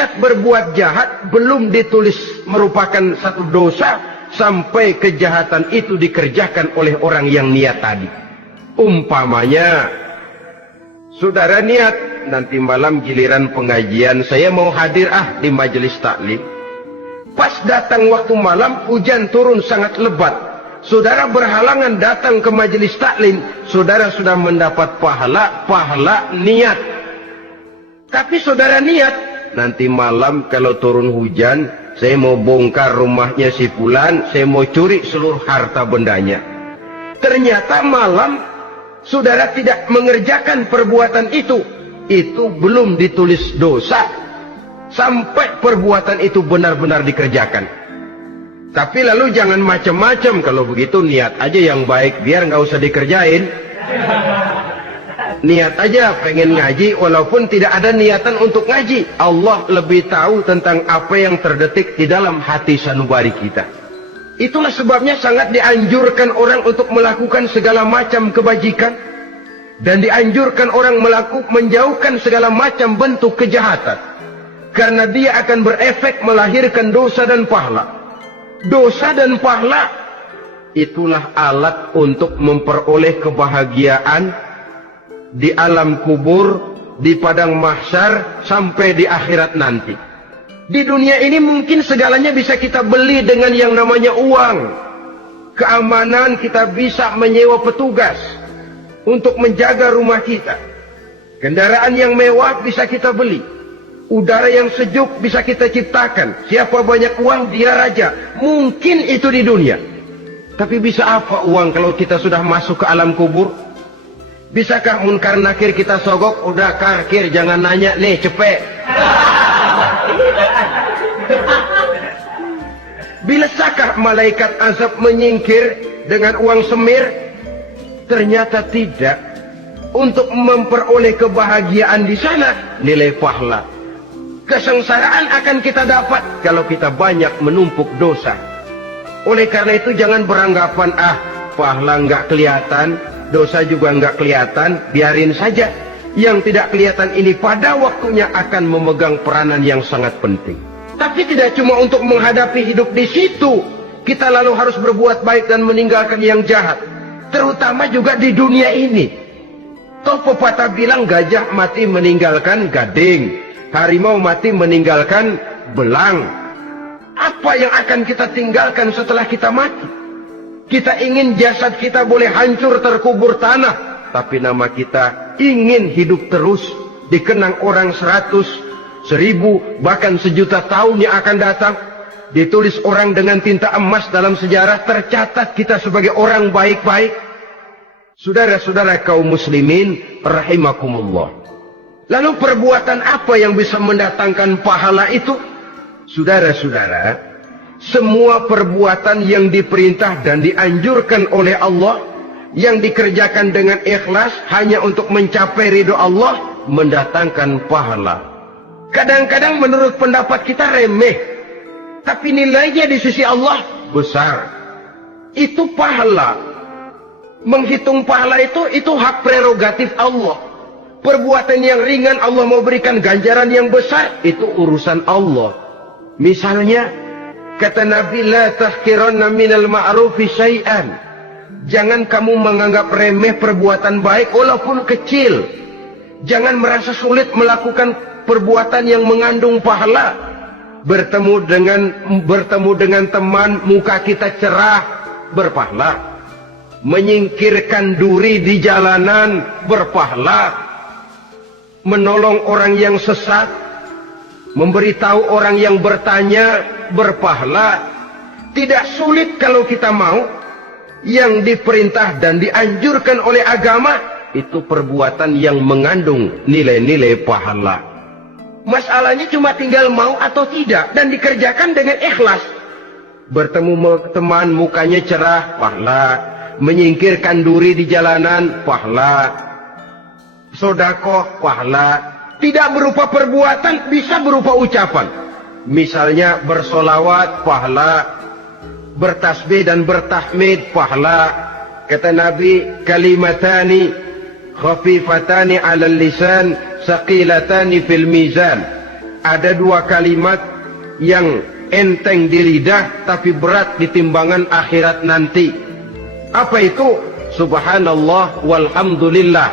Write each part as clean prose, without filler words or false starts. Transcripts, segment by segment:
niat berbuat jahat belum ditulis merupakan satu dosa sampai kejahatan itu dikerjakan oleh orang yang niat tadi. Umpamanya, saudara niat nanti malam giliran pengajian saya mau hadir di majelis taklim. Pas datang waktu malam hujan turun sangat lebat. Saudara berhalangan datang ke majelis taklim, saudara sudah mendapat pahala niat. Tapi saudara niat, nanti malam kalau turun hujan, saya mau bongkar rumahnya si fulan, saya mau curi seluruh harta bendanya. Ternyata malam, saudara tidak mengerjakan perbuatan itu belum ditulis dosa, sampai perbuatan itu benar-benar dikerjakan. Tapi lalu jangan macam-macam, kalau begitu niat aja yang baik, biar nggak usah dikerjain. Niat aja pengen ngaji walaupun tidak ada niatan untuk ngaji. Allah lebih tahu tentang apa yang terdetik di dalam hati sanubari kita. Itulah sebabnya sangat dianjurkan orang untuk melakukan segala macam kebajikan, dan dianjurkan orang menjauhkan segala macam bentuk kejahatan, karena dia akan berefek melahirkan dosa dan pahala. Dosa dan pahala itulah alat untuk memperoleh kebahagiaan di alam kubur, di padang mahsyar, sampai di akhirat nanti. Di dunia ini mungkin segalanya bisa kita beli dengan yang namanya uang. Keamanan kita bisa menyewa petugas untuk menjaga rumah kita. Kendaraan yang mewah bisa kita beli. Udara yang sejuk bisa kita ciptakan. Siapa banyak uang dia raja. Mungkin itu di dunia. Tapi bisa apa uang kalau kita sudah masuk ke alam kubur? Bisakah munkar nakir kita sogok? Udah karkir, jangan nanya nih, cepet. Bisakah malaikat azab menyingkir dengan uang semir? Ternyata tidak. Untuk memperoleh kebahagiaan di sana, nilai pahala. Kesengsaraan akan kita dapat kalau kita banyak menumpuk dosa. Oleh karena itu jangan beranggapan, pahala nggak kelihatan, dosa juga nggak kelihatan, biarin saja. Yang tidak kelihatan ini pada waktunya akan memegang peranan yang sangat penting. Tapi tidak cuma untuk menghadapi hidup di situ, kita lalu harus berbuat baik dan meninggalkan yang jahat. Terutama juga di dunia ini. Toh pepatah bilang gajah mati meninggalkan gading, harimau mati meninggalkan belang. Apa yang akan kita tinggalkan setelah kita mati? Kita ingin jasad kita boleh hancur terkubur tanah, tapi nama kita ingin hidup terus, dikenang orang 100, 1000, bahkan 1.000.000 tahun yang akan datang. Ditulis orang dengan tinta emas dalam sejarah, tercatat kita sebagai orang baik-baik. Saudara-saudara kaum muslimin rahimakumullah. Lalu perbuatan apa yang bisa mendatangkan pahala itu? Saudara-saudara, semua perbuatan yang diperintah dan dianjurkan oleh Allah, yang dikerjakan dengan ikhlas hanya untuk mencapai ridho Allah, mendatangkan pahala. Kadang-kadang menurut pendapat kita remeh, tapi nilainya di sisi Allah besar. Itu pahala. Menghitung pahala itu hak prerogatif Allah. Perbuatan yang ringan Allah mau berikan ganjaran yang besar, itu urusan Allah. Misalnya, kata Nabi, la tahkiranna minal ma'rufi syai'an. Jangan kamu menganggap remeh perbuatan baik walaupun kecil. Jangan merasa sulit melakukan perbuatan yang mengandung pahala. Bertemu dengan teman, muka kita cerah, berpahala. Menyingkirkan duri di jalanan, berpahala. Menolong orang yang sesat, memberitahu orang yang bertanya, berpahala. Tidak sulit kalau kita mau. Yang diperintah dan dianjurkan oleh agama, itu perbuatan yang mengandung nilai-nilai pahala. Masalahnya cuma tinggal mau atau tidak, dan dikerjakan dengan ikhlas. Bertemu teman, mukanya cerah, pahala. Menyingkirkan duri di jalanan, pahala. Sodakoh, pahala. Tidak berupa perbuatan, bisa berupa ucapan. Misalnya bersolawat, pahala. Bertasbih dan bertahmid, pahala. Kata Nabi, kalimatani khafifatani 'alal lisan, saqilatani fil mizan. ada dua kalimat yang enteng di lidah tapi berat di timbangan akhirat nanti. Apa itu? Subhanallah walhamdulillah.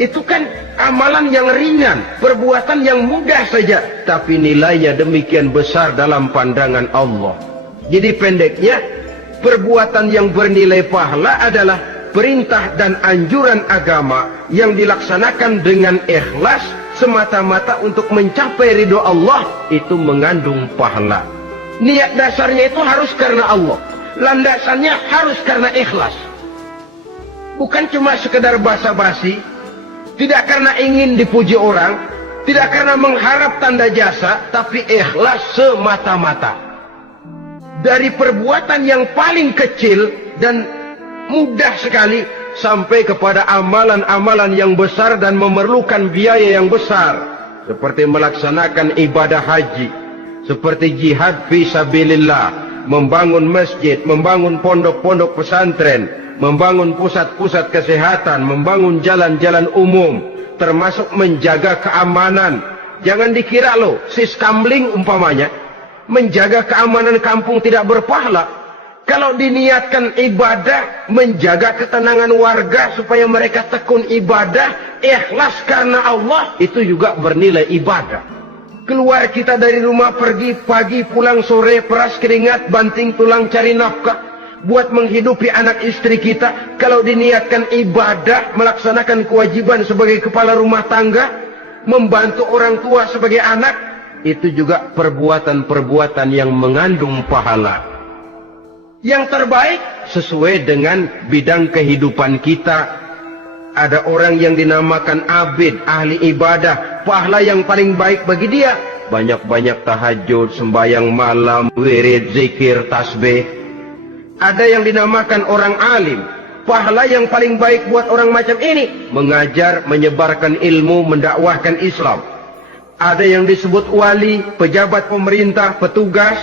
Itu kan amalan yang ringan, perbuatan yang mudah saja, tapi nilainya demikian besar dalam pandangan Allah. Jadi pendeknya, perbuatan yang bernilai pahala adalah perintah dan anjuran agama yang dilaksanakan dengan ikhlas semata-mata untuk mencapai ridho Allah, itu mengandung pahala. Niat dasarnya itu harus karena Allah, landasannya harus karena ikhlas. Bukan cuma sekedar basa-basi, tidak karena ingin dipuji orang, tidak karena mengharap tanda jasa, tapi ikhlas semata-mata. Dari perbuatan yang paling kecil dan mudah sekali sampai kepada amalan-amalan yang besar dan memerlukan biaya yang besar, seperti melaksanakan ibadah haji, seperti jihad fi sabilillah, membangun masjid, membangun pondok-pondok pesantren, membangun pusat-pusat kesehatan, membangun jalan-jalan umum, termasuk menjaga keamanan. Jangan dikira loh, siskamling umpamanya, menjaga keamanan kampung tidak berpahala. Kalau diniatkan ibadah, menjaga ketenangan warga supaya mereka tekun ibadah, ikhlas karena Allah, itu juga bernilai ibadah. Keluar kita dari rumah, pergi pagi, pulang sore, peras keringat, banting tulang cari nafkah buat menghidupi anak istri kita. Kalau diniatkan ibadah, melaksanakan kewajiban sebagai kepala rumah tangga, membantu orang tua sebagai anak, itu juga perbuatan-perbuatan yang mengandung pahala. Yang terbaik sesuai dengan bidang kehidupan kita. Ada orang yang dinamakan abid, ahli ibadah, pahala yang paling baik bagi dia banyak-banyak tahajud, sembahyang malam, wirid, zikir, tasbih. Ada yang dinamakan orang alim, pahala yang paling baik buat orang macam ini mengajar, menyebarkan ilmu, mendakwahkan Islam. Ada yang disebut wali, pejabat pemerintah, petugas.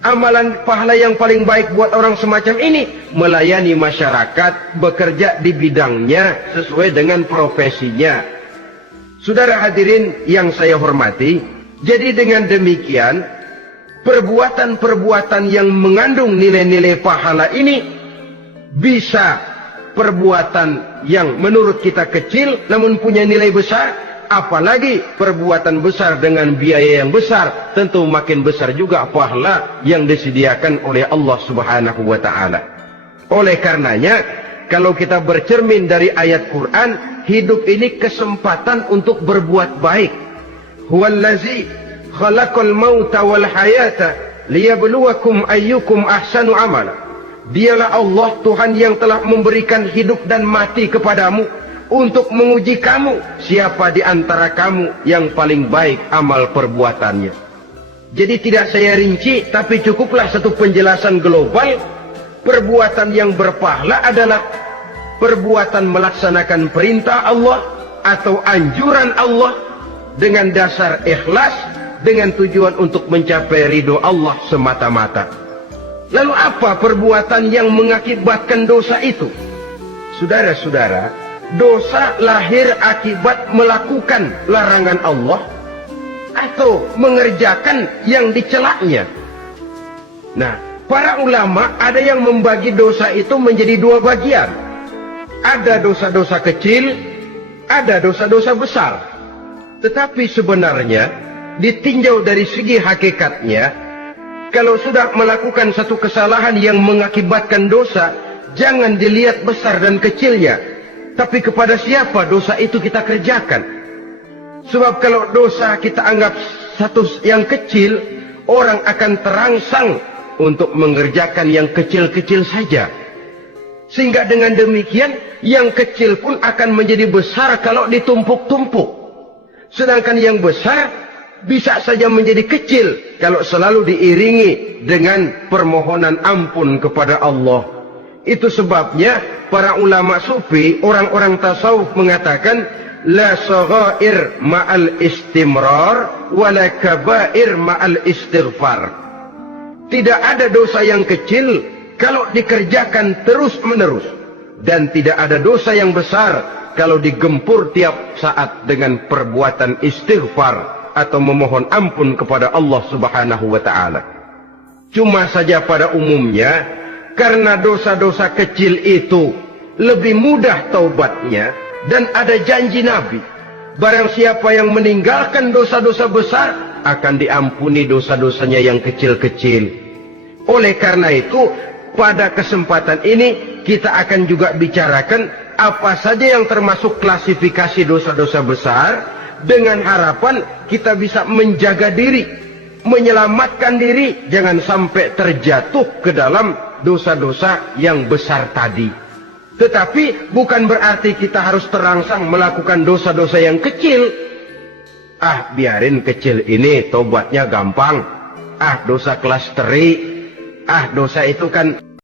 Amalan pahala yang paling baik buat orang semacam ini melayani masyarakat, bekerja di bidangnya sesuai dengan profesinya. Saudara hadirin yang saya hormati, jadi dengan demikian perbuatan-perbuatan yang mengandung nilai-nilai pahala ini bisa perbuatan yang menurut kita kecil namun punya nilai besar. Apalagi perbuatan besar dengan biaya yang besar, tentu makin besar juga pahala yang disediakan oleh Allah Subhanahu wa Ta'ala. Oleh karenanya, kalau kita bercermin dari ayat Quran, hidup ini kesempatan untuk berbuat baik. Huwallazi khalaqal mauta wal hayata liyabluwakum ayyukum ahsanu amala. Dialah Allah Tuhan yang telah memberikan hidup dan mati kepadamu untuk menguji kamu, siapa di antara kamu yang paling baik amal perbuatannya. Jadi tidak saya rinci, tapi cukuplah satu penjelasan global. Perbuatan yang berpahala adalah perbuatan melaksanakan perintah Allah atau anjuran Allah dengan dasar ikhlas, dengan tujuan untuk mencapai ridho Allah semata-mata. Lalu apa perbuatan yang mengakibatkan dosa itu? Saudara-saudara, dosa lahir akibat melakukan larangan Allah atau mengerjakan yang dicelaknya. Nah, para ulama ada yang membagi dosa itu menjadi dua bagian. Ada dosa-dosa kecil, ada dosa-dosa besar. Tetapi sebenarnya ditinjau dari segi hakikatnya, kalau sudah melakukan satu kesalahan yang mengakibatkan dosa, jangan dilihat besar dan kecilnya, tapi kepada siapa dosa itu kita kerjakan. Sebab kalau dosa kita anggap satu yang kecil, orang akan terangsang untuk mengerjakan yang kecil-kecil saja. Sehingga dengan demikian, yang kecil pun akan menjadi besar kalau ditumpuk-tumpuk. Sedangkan yang besar bisa saja menjadi kecil kalau selalu diiringi dengan permohonan ampun kepada Allah. Itu sebabnya para ulama sufi, orang-orang tasawuf mengatakan la saghair ma'al istimrar wa la kabair ma'al istighfar. Tidak ada dosa yang kecil kalau dikerjakan terus-menerus, dan tidak ada dosa yang besar kalau digempur tiap saat dengan perbuatan istighfar. atau memohon ampun kepada Allah Subhanahu wa Ta'ala. Cuma saja pada umumnya, karena dosa-dosa kecil itu lebih mudah taubatnya, dan ada janji Nabi, barang siapa yang meninggalkan dosa-dosa besar akan diampuni dosa-dosanya yang kecil-kecil. Oleh karena itu, pada kesempatan ini kita akan juga bicarakan apa saja yang termasuk klasifikasi dosa-dosa besar, dengan harapan kita bisa menjaga diri, menyelamatkan diri, jangan sampai terjatuh ke dalam dosa-dosa yang besar tadi. Tetapi bukan berarti kita harus terangsang melakukan dosa-dosa yang kecil. Ah, biarin kecil ini, tobatnya gampang. Ah, dosa kelas teri. Ah, dosa itu kan